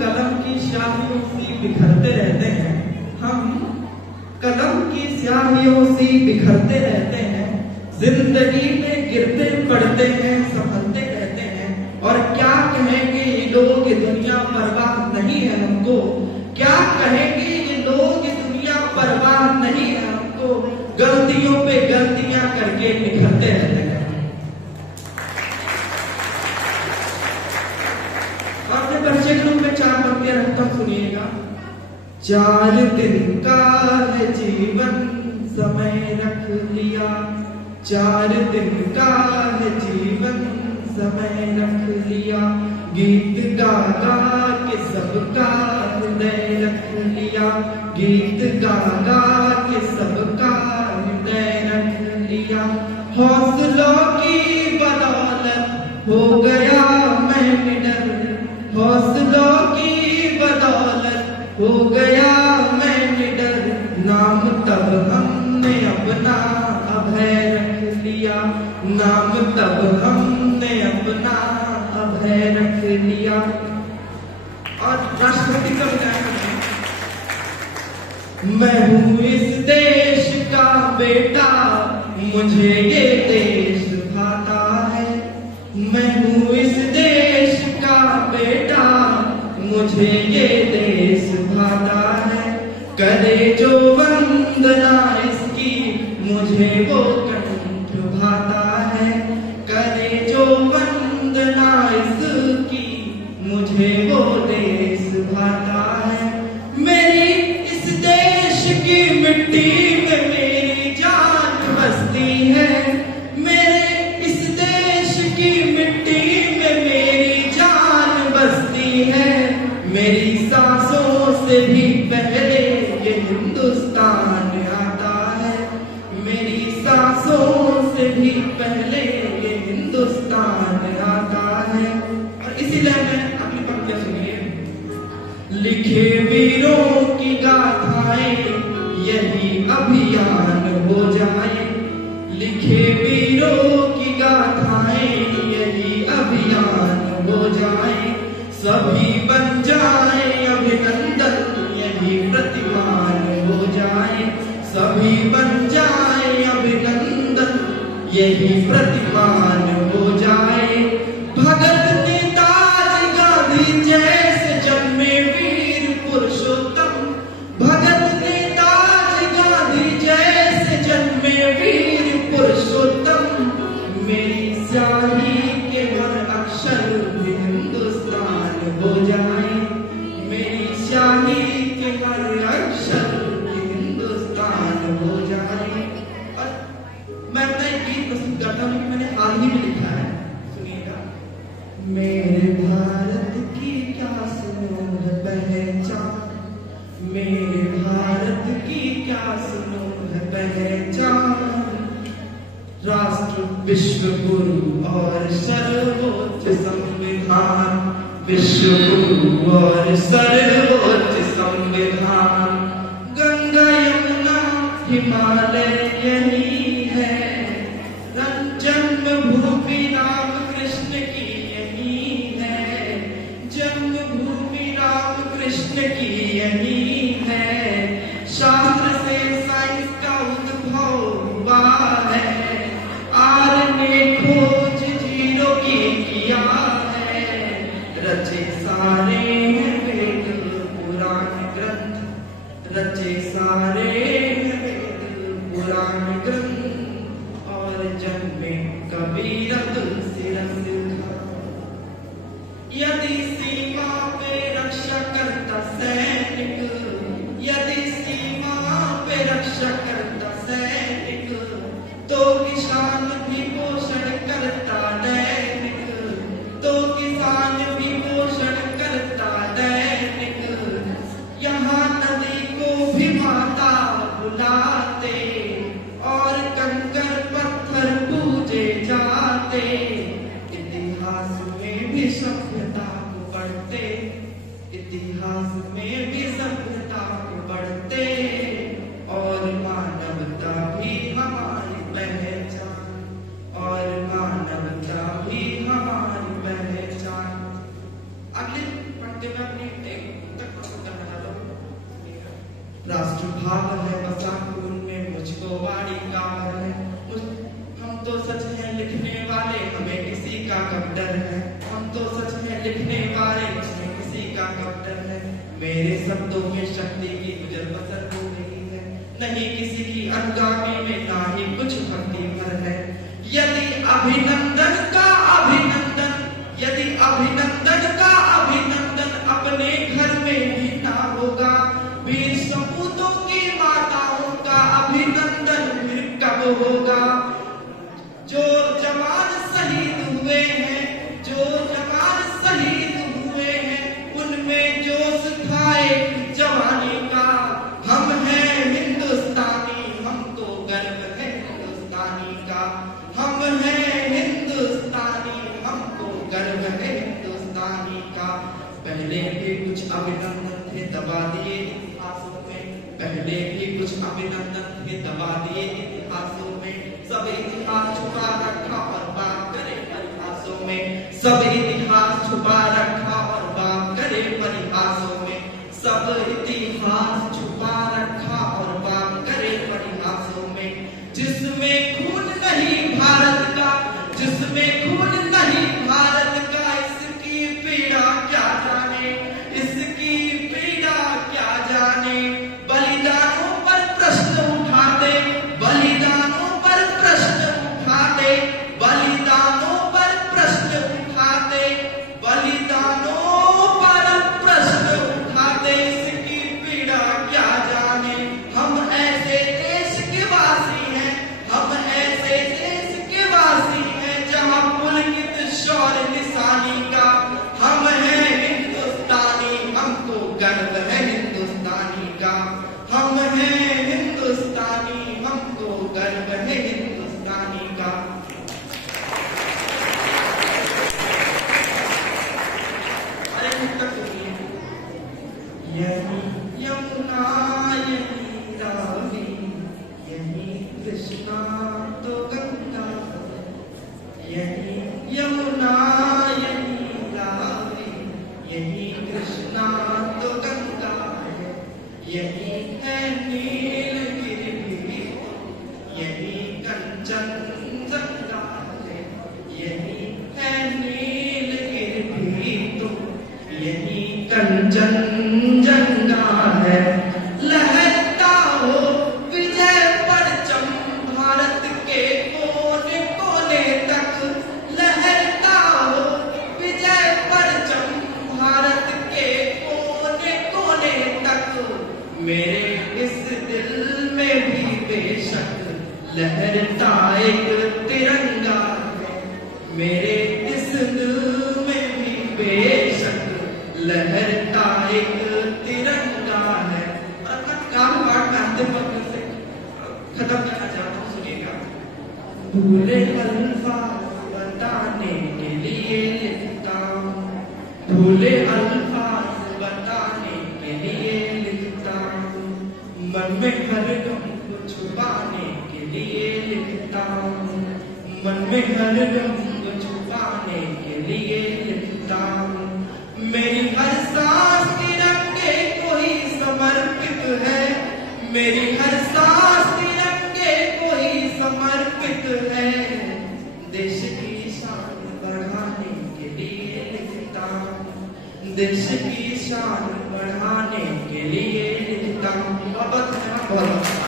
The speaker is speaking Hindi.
कलम की स्याहियों से बिखरते रहते हैं, हम कलम की स्याहियों से बिखरते रहते हैं, जिंदगी में गिरते पड़ते हैं, संभलते रहते हैं। और क्या कहेंगे ये लोग, ये दुनिया परवाह नहीं है हमको, क्या कहेंगे ये लोग, ये दुनिया परवाह नहीं है हमको, गलतियों पे गलतियां करके निखरते रहते हैं। अपने परिचय के रूप में 4 पंक्तियां रखता हूं, सुनिएगा। 4 दिन का है जीवन समय रख लिया, 4 दिन का है जीवन समय रख लिया, गीत गा गा के सबका हृदय रख लिया, गीत गा गा के सबका हृदय रख लिया। हौसलों की बदौलत हो गया मैं निडर, हौसलों की बदौलत हो गया मैं निडर, नाम तब हमने अपना अभय रख लिया, नाम तब हमने अपना अभय रख लिया। और राष्ट्रपति का विधान, मैं हूँ इस देश का बेटा, मुझे ये देश भाता है, मैं हूँ इस देश का बेटा, मुझे ये देश भाता है, करे जो वंदना इसकी मुझे वो कंठ भाता है, करे जो वंदना इसकी मुझे वो देश भाता है। मेरी इस देश की मिट्टी में मेरी जान बसती है, मेरे इस देश की मिट्टी में मेरी जान बसती है, मेरी सांसों से भी पहले ये हिंदुस्तान आता है, मेरी सांसों से भी पहले ये हिंदुस्तान आता है। और इसीलिए मैं अगली पंक्तियां सुनिए। लिखे वीरों की गाथाएं यही अभियान हो जाए, लिखे वीरों की गाथाएं यही अभियान हो जाए, सभी बन जाए अभिनंदन यही प्रतिमान हो जाए, सभी बन जाए अभिनंदन यही प्रतिमान हो जाए। भगत नेताजी गांधी जैसे जन्मे वीर पुरुषोत्तम, भगत नेताजी गांधी जैसे जन्मे वीर पुरुषोत्तम, मेरी स्याही के हर अक्षर भी हिंदुस्तान हो जाए, मेरी स्याही के हर अक्षर भी हिंदुस्तान हो जाए। और मैं अपना एक गीत प्रस्तुत करता हूँ, मैंने हाल ही में लिखा है, सुनिएगा। मेरे भारत की क्या सुनो है पहचान, मेरे भारत की क्या सुनो है पहचान, राष्ट्र विश्व गुरु और सर्वोच्च संविधान, विश्व गुरु और सर्वोच्च संविधान, गंगा यमुना हिमालय यही है, जन्मभूमि राम कृष्ण की यही है, जन्मभूमि राम कृष्ण की यही है, शास्त्र से साइंस का उद्भव हुआ है, आर ने खोज जीरो की किया है, रचे सारे हैं वेद पुराण ग्रंथ, रचे सारे हैं वेद पुराण ग्रंथ, और जन्मे कबीर तुलसी रस था। यदि सीमा पे रक्षा करता सैनिक, यदि सीमा पे रक्षा करता सैनिक, तो किसान भी पोषण करता दैनिक, तो किसान भी पोषण करता दैनिक, यहाँ नदी को भी माता बुलाते, और कंकर पत्थर पूजे जाते, इतिहास में भी सभ्यता को पढ़ते, इतिहास में भी सभ्यता को पढ़ते, और मानवता भी हमारी पहचान, और मानवता भी हमारी पहचान। अगली पंक्ति में राष्ट्रभाव है बसा खून में, मुझको वाणी का भर है। हम तो सच है लिखने वाले, हमें किसी का कब डर है। हम तो सच है लिखने वाले, हमें किसी का कब डर है। मेरे शब्दों में शक्ति की गुजर बसर हो रही है, नहीं किसी की अनुगामी में, ना ही कुछ भक्ति भर है। यदि अभिनंदन का अभिनंदन, यदि अभिनंदन का अभिनंदन अपने घर में भी ना होगा, वीर सपूतों की माताओं का अभिनंदन फिर कब होगा। जो जवान शहीद हुए हैं, जो जवान शहीद हुए हैं, उनमें जोश था एक जवानी का। हम हैं हिंदुस्तानी, हमको गर्व है हिंदुस्तानी का। हम हैं हिंदुस्तानी, हमको गर्व है हिंदुस्तानी का। पहले भी कुछ अभिनंदन थे दबा दिए इतिहासों में, पहले भी कुछ अभिनंदन थे दबा दिए इतिहासों में। सब इतिहास छुपा रखा और बात करे परिहासों में, सब इतिहास छुपा रखा और बात करे परिहासों में। सब इतिहास छुपा रखा और बात करे परिहासों में। जिसमें खून नहीं भारत का, जिसमें खून नहीं भारत का, इसकी पीड़ा क्या जाने, इसकी पीड़ा क्या जाने। बलिदानों पर प्रश्न उठाते, बलिदानों पर प्रश्न उठाते, बलिदानों पर प्रश्न उठाते, बलिदानों पर प्रश्न उठाते, इसकी पीड़ा क्या जाने। हम ऐसे देश के वासी हैं, हम ऐसे देश के वासी हैं, जहां पुलकित शौर्य निशानी का। हम हैं हिंदुस्तानी, हमको गर्व है हिंदुस्तानी का। हम हैं हिंदुस्तानी, हमको गर्व है हिंदुस्तानी का। अरे तक यही यमुना यही रावी, यही कृष्णा तो गंगा, यही यमुना यही रावी, यही कृष्णा तो गंगा है। यही है नीलगिरी भी, यही कंचनजंगा है। यही है नीलगिरी भी तो, यही कंचनजंगा है। लहरता हो विजय परचम भारत के कोने कोने तक, लहरता हो विजय परचम भारत के कोने कोने तक। मेरे इस दिल में भी बेशक लहरता एक तिरंगा है। मेरे इस दिल में भी बेशक लहरता एक तिरंगा है। और मैं काम पाठ में अंतिम पद से खत्म करना चाहता हूँ, सुनिएगा। भूले अल्फाज बताने के लिए लिखता हूँ, भूले अल्फाज बताने के लिए लिखता हूँ। मन में हर गम को छुपाने के लिए लिखता हूँ, मन में हर गम को छुपाने के लिए लिखता हूँ। मेरी हर सांस तिरंगे को ही समर्पित है, मेरी हर सांस तिरंगे को ही समर्पित है। देश की शान बढ़ाने के लिए लिखता हूँ, देश की शान बढ़ाने के लिए लिखता हूँ। बहुत